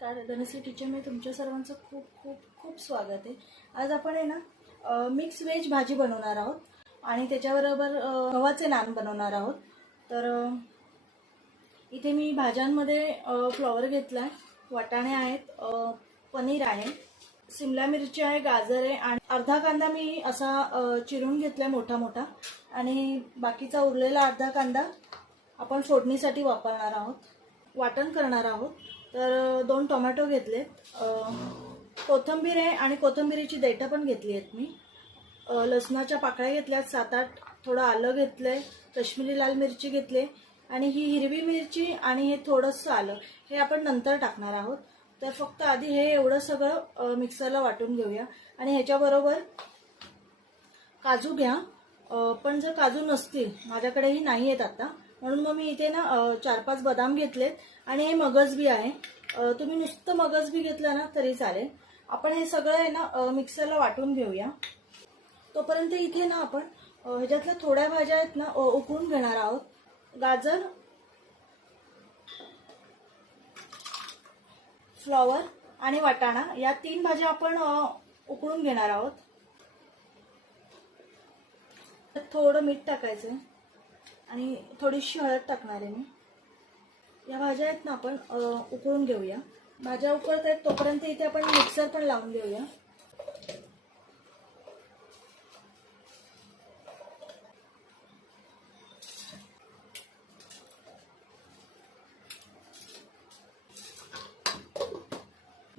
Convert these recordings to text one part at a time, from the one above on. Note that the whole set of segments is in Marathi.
नमस्कार धनश्री मी तुमच्या सर्वांचं खूप खूप खूप स्वागत आहे. आज आपण आहे ना मिक्स व्हेज भाजी बनवणार आहोत आणि त्याच्याबरोबर गव्हाचे नान बनवणार आहोत. तर इथे मी भाज्यांमध्ये फ्लॉवर घेतला आहे वाटाणे आहेत पनीर आहे सिमला मिरची आहे गाजर आहे आणि अर्धा कांदा मी असा चिरून घेतला आहे मोठा मोठा. आणि बाकीचा उरलेला अर्धा कांदा आपण फोडणीसाठी वापरणार आहोत. वाटण करणार आहोत. तर दोन टोमॅटो घेतलेत कोथंबीर कोथिंबीर आहे आणि कोथिंबीरीची देठं पण घेतली आहेत मी. लसणाच्या पाकळ्या घेतल्यात सात आठ थोडं आलं घेतलं आहे कश्मीरी लाल मिरची घेतली आणि ही हिरवी मिरची आणि हे थोडंसं आलं. हे आपण नंतर टाकणार आहोत. तर फक्त आधी हे एवढं सगळं मिक्सरला वाटून घेऊया. आणि ह्याच्याबरोबर काजू घ्या. पण जर काजू नसतील माझ्याकडेही नाही आहेत आता. म्हणून मग मी इथे ना चार पाच बदाम घेतलेत आणि हे मगजबी आहे. तुम्ही नुसतं मगजबी घेतलं ना तरी चालेल. आपण हे सगळं आहे ना मिक्सरला वाटून घेऊया. तोपर्यंत इथे ना आपण ह्याच्यातल्या थोड्या भाज्या आहेत ना उकळून घेणार आहोत. गाजर फ्लॉवर आणि वाटाणा या तीन भाज्या आपण उकळून घेणार आहोत. त्यात थोडं मीठ टाकायचं. आहे आणि थोडीशी हळद टाकणार आहे मी. या भाज्या आहेत ना आपण उकळून घेऊया. भाज्या उकळत आहेत तोपर्यंत इथे आपण मिक्सर पण लावून घेऊया.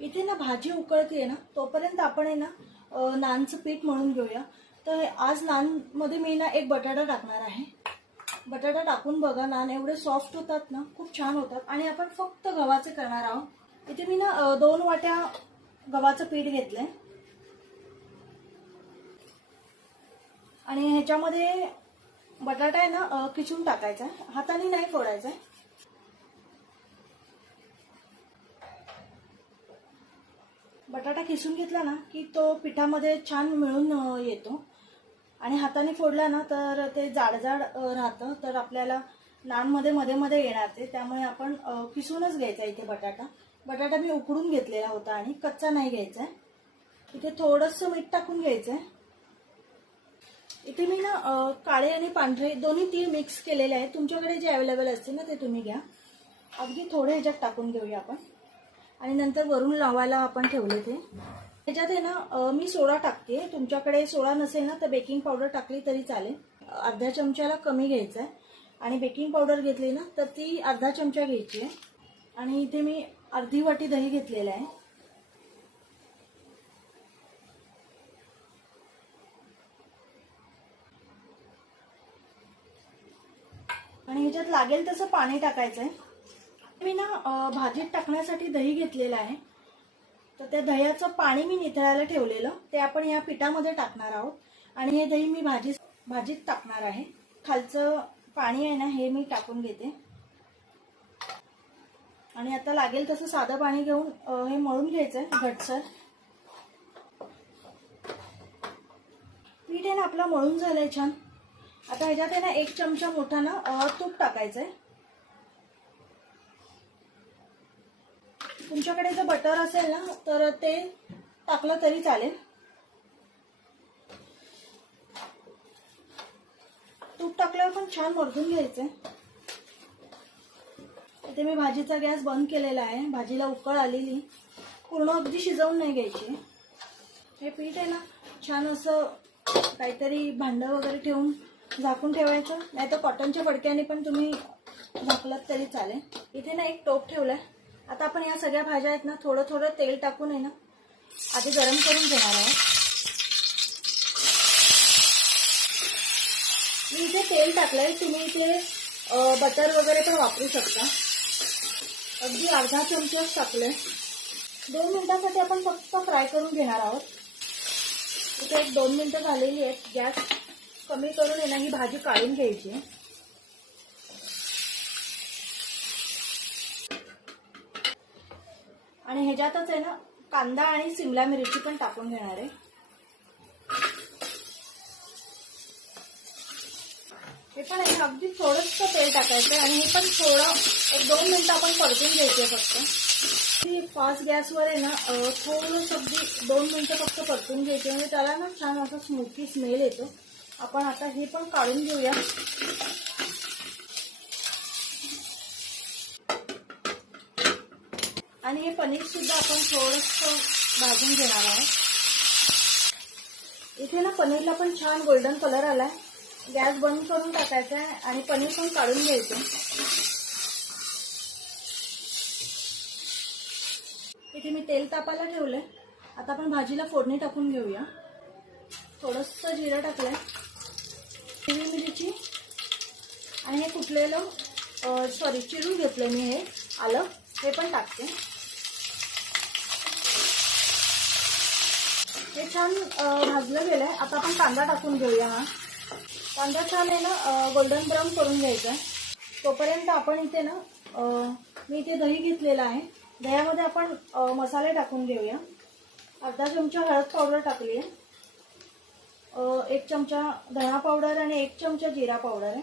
इथे ना भाजी उकळते ना तोपर्यंत आपण आहे ना नानचं पीठ म्हणून घेऊया. तर आज नानमध्ये मी ना एक बटाटा टाकणार आहे. बटाटा टाकून बघा नान एवढे सॉफ्ट होतात ना खूप छान होतात. आणि आपण फक्त गव्हाचे करणार आहोत. इथे मी ना दोन वाट्या गव्हाचं पीठ घेतलंय. आणि ह्याच्यामध्ये बटाटा आहे ना किचून किसून टाकायचा आहे. हाताने नाही फोडायचा आहे. बटाटा किसून घेतला ना की तो पिठामध्ये छान मिळून येतो. आणि हाताने फोडला ना तर ते जाड जाड राहतं. तर आपल्याला नानमध्ये मध्ये मध्ये येणार ते. त्यामुळे आपण किसूनच घ्यायचा इथे बटाटा. बटाटा मी उकडून घेतलेला होता आणि कच्चा नाही घ्यायचा आहे. इथे थोडंसं मीठ टाकून घ्यायचं आहे. इथे मी ना काळे आणि पांढरे दोन्ही तीळ मिक्स केलेले आहेत. तुमच्याकडे जे अवेलेबल असतील ना ते तुम्ही घ्या. अगदी थोडे ह्याच्यात टाकून घेऊया आपण. आणि नंतर वरून लावायला आपण ठेवले ते. त्याच्यात आहे ना मी सोडा टाकते. तुमच्याकडे सोडा नसेल ना तर बेकिंग पावडर टाकली तरी चालेल. अर्ध्या चमच्याला कमी घ्यायचा आहे. आणि बेकिंग पावडर घेतली ना तर ती अर्धा चमचा घ्यायची आहे. आणि इथे मी अर्धी वाटी दही घेतलेलं आहे. आणि ह्याच्यात लागेल तसं पाणी टाकायचं आहे. मी ना भाजीत टाकण्यासाठी दही घेतलेलं आहे. तर त्या दह्याचं पाणी मी निथळायला ठेवलेलं. ते आपण या पिठामध्ये टाकणार आहोत. आणि हे दही मी भाजी भाजीत टाकणार आहे. खालचं पाणी आहे ना हे मी टाकून घेते. आणि आता लागेल तसं साधं पाणी घेऊन हे मळून घ्यायचं आहे घटसर. पीठ आहे ना आपलं मळून झालंय छान. आता ह्याच्यात आहे ना एक चमचा मोठा ना तूप टाकायचं आहे तुमच्याकडे जर बटर असेल ना तर ते टाकलं तरी चालेल. तूप टाकल्यावर पण छान मर्जून घ्यायचंय इथे मी भाजीचा गॅस बंद केलेला आहे. भाजीला उकळ आलेली. पूर्ण अगदी शिजवून नाही घ्यायची. हे पीठ आहे ना छान असं काहीतरी भांडं वगैरे ठेवून झाकून ठेवायचं. नाही तर कॉटनच्या फडक्याने पण तुम्ही झाकलात तरी चालेल. इथे ना एक टोप ठेवलाय. आता आपण या सगळ्या भाज्या आहेत ना थोडं थोडं तेल टाकून आहे ना आधी गरम करून घेणार आहोत. मी इथे तेल टाकलंय तुम्ही इथे बटर वगैरे पण वापरू शकता. अगदी अर्धा चमचाच टाकलंय. दोन मिनिटांसाठी आपण फक्त फ्राय करून घेणार आहोत. इथे एक दोन मिनिटं झालेली आहेत गॅस कमी करून आहे ना ही भाजी काढून घ्यायची आहे. आणि ह्याच्यातच आहे ना कांदा आणि सिमला मिरची पण टाकून घेणार आहे. हे पण आहे अगदी थोडंसं तेल टाकायचं आणि हे पण थोडं एक दोन मिनिटं आपण परतून घ्यायचे फक्त. फास्ट गॅसवर आहे ना अं, अगदी दोन मिनटं फक्त परतून घ्यायचे म्हणजे त्याला ना छान असा स्मोकी स्मेल येतो. आपण आता हे पण काढून घेऊया. आणि हे पनीर सुद्धा आपण थोडंसं भाजून घेणार आहोत. इथे ना पनीरला पण छान गोल्डन कलर आलाय. गॅस बंद करून टाकायचा आहे आणि पनीर पण काढून घ्यायचं इथे मी तेल तापायला ठेवलंय. आता आपण भाजीला फोडणी टाकून घेऊया. थोडंसं जिरं टाकलंय. हिरवी मिरची आणि हे कुठलेलं सॉरी चिरून घेतलं मी हे आलं. हे पण टाकते. हे छान भाजलं गेलं आहे आता आपण कांदा टाकून घेऊया हा. कांदा छान आहे ना गोल्डन ब्राऊन करून घ्यायचा आहे. तोपर्यंत आपण इथे ना मी इथे दही घेतलेलं आहे. दह्यामध्ये आपण मसाले टाकून घेऊया. अर्धा चमचा हळद पावडर टाकली आहे. एक चमचा धणा पावडर आणि एक चमचा जिरा पावडर आहे.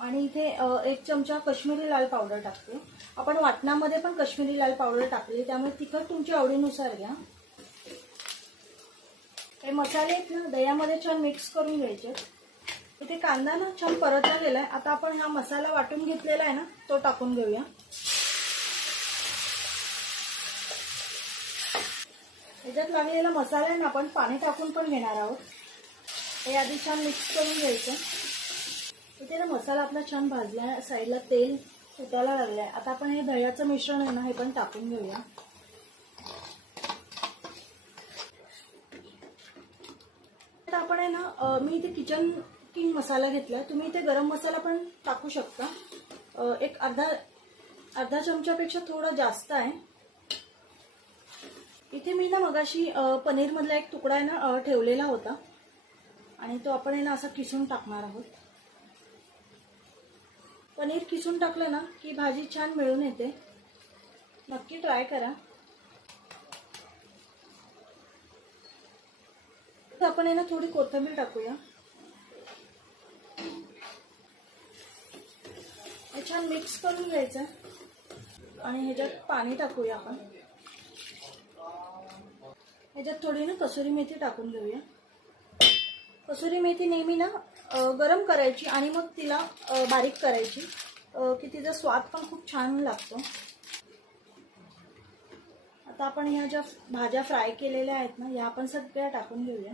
आणि इथे एक चमचा कश्मीरी लाल पावडर टाकते. आपण वाटणामध्ये पण कश्मीरी लाल पावडर टाकली त्यामुळे तिखट तुमच्या आवडीनुसार घ्या. हे मसाले आहेत ना दह्यामध्ये छान मिक्स करून घ्यायचे. इथे कांदा ना छान परतला आहे. आता आपण हा मसाला वाटून घेतलेला आहे ना तो टाकून घेऊया. त्याच्यात लागलेला मसाला आहे ना आपण पाणी टाकून पण घेणार आहोत. हे आधी छान मिक्स करून घ्यायचं. इथे ना मसाला आपला छान भाजला आहे. साईडला तेल सुटायला आहे आता आपण हे दह्याचं मिश्रण आहे ना हे पण टाकून घेऊया. आपण आहे ना मी इथे किचन किंग मसाला घेतला तुम्ही इथे गरम मसाला पण टाकू शकता. एक अर्धा अर्धा चमच्यापेक्षा थोडा जास्त आहे. इथे मी ना मगाशी पनीरमधला एक तुकडा आहे ना ठेवलेला होता. आणि तो आपण आहे ना असा किसून टाकणार आहोत. पनीर किसून टाकलं ना की भाजी छान मिळून येते. नक्की ट्राय करा. आपण आहे ना थोडी कोथिंबीर टाकूया. हे छान मिक्स करून घ्यायचं. आणि ह्याच्यात पाणी टाकूया आपण. ह्याच्यात थोडी ना कसुरी मेथी टाकून घेऊया. कसुरी मेथी नेहमी ना गरम करायची आणि मग तिला बारीक करायची. की तिचा स्वाद पण खूप छान लागतो. आता आपण ह्या ज्या भाज्या फ्राय केलेल्या आहेत ना ह्या आपण सगळ्या टाकून घेऊया.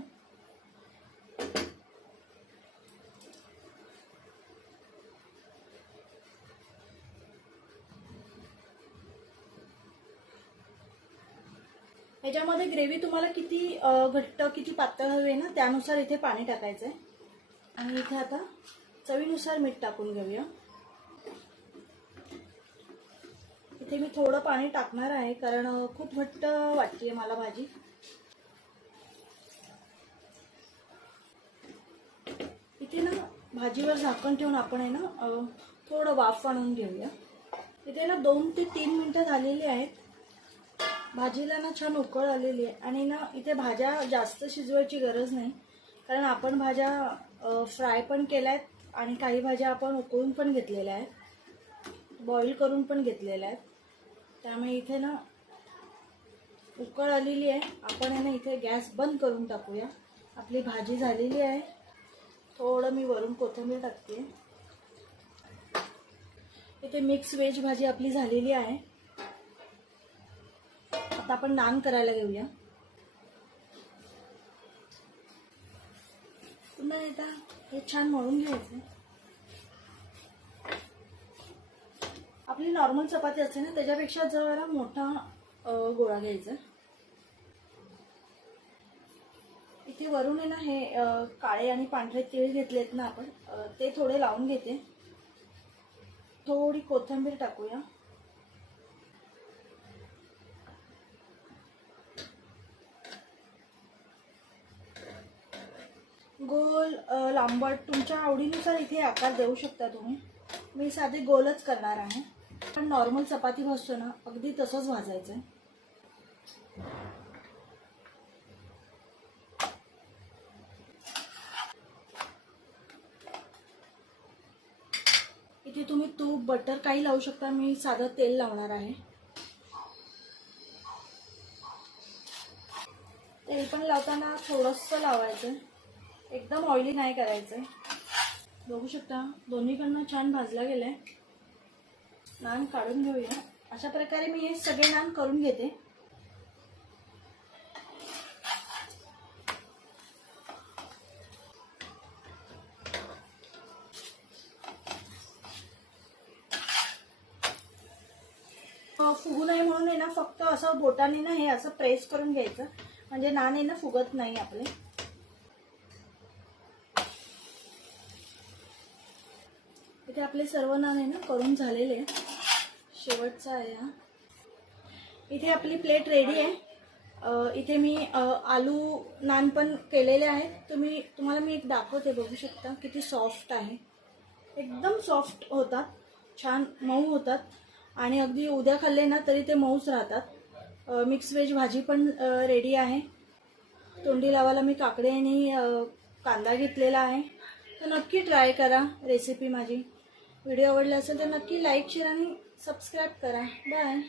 ह्याच्यामध्ये ग्रेव्ही तुम्हाला किती घट्ट किती पातळ हवी आहे ना त्यानुसार इथे पाणी टाकायचं आहे आणि इथे आता चवीनुसार मीठ टाकून घेऊया. इथे मी थोडं पाणी टाकणार आहे कारण खूप घट्ट वाटते मला भाजी. इथे ना भाजीवर झाकण ठेवून आपण आहे ना थोडं वाफ आणून घेऊया. इथे ना दोन ते तीन मिनटं झालेली आहेत. भाजीला ना छान उकळ आलेली आहे. आणि ना इथे भाज्या जास्त शिजवायची गरज नाही. कारण आपण भाज्या फ्राय पण केल्या आहेत आणि काही भाज्या आपण उकळून पण घेतलेल्या आहेत. बॉईल करून पण घेतलेल्या आहेत. त्यामुळे इथे ना उकळ आलेली आहे. आपण आहे ना इथे गॅस बंद करून टाकूया. आपली भाजी झालेली आहे. थोडं मी वरून कोथिंबीर टाकते. इथे मिक्स व्हेज भाजी आपली झालेली आहे. आता आपण नान करायला घेऊया. पुन्हा एकदा हे छान मळून घ्यायचं. आपली नॉर्मल चपाती असते ना त्याच्यापेक्षा जरा मोठा गोळा घ्यायचा. इथे वरून आहे ना हे काळे आणि पांढरे तीळ घेतलेत ना आपण ते थोडे लावून घेते. थोडी कोथिंबीर टाकूया. गोल लांबट तुमच्या आवडीनुसार इथे आकार देऊ शकता तुम्ही. मी साधे गोलच करणार आहे. आपण नॉर्मल चपाती भाजतो ना अगदी तसंच भाजायचं इथे तुम्ही तूप बटर काही लावू शकता. मी साधं तेल लावणार आहे. तेल पण लावताना थोडंसं लावायचं एकदम ऑइली नाही करायचं बघू शकता दोन्हीकडनं छान भाजला गेलाय. नान काढून घेऊया. अशा प्रकारे मी हे सगळे नान करून घेते. फुगू नये म्हणून आहे ना फक्त असं बोटाने ना हे असं प्रेस करून घ्यायचं. म्हणजे नान आहे ना फुगत नाही आपले. इथे आपले सर्व नान आहे ना करून झालेले. आहे. शेवटचा आहे हा. इथे आपली प्लेट रेडी आहे. इथे मी आलू नान पण केलेले आहेत. तुम्ही तुम्हाला मी एक दाखवते बघू शकता किती सॉफ्ट आहे. एकदम सॉफ्ट होतात. छान मऊ होतात. आणि अगदी उद्या खाल्ले ना तरी ते मऊच राहतात. मिक्स व्हेज भाजी पण रेडी आहे. तोंडी लावायला मी काकडे आणि कांदा घेतलेला आहे. तर नक्की ट्राय करा रेसिपी माझी. व्हिडिओ आवडला असेल तर नक्की लाईक शेअर आणि सबस्क्राईब करा. बाय.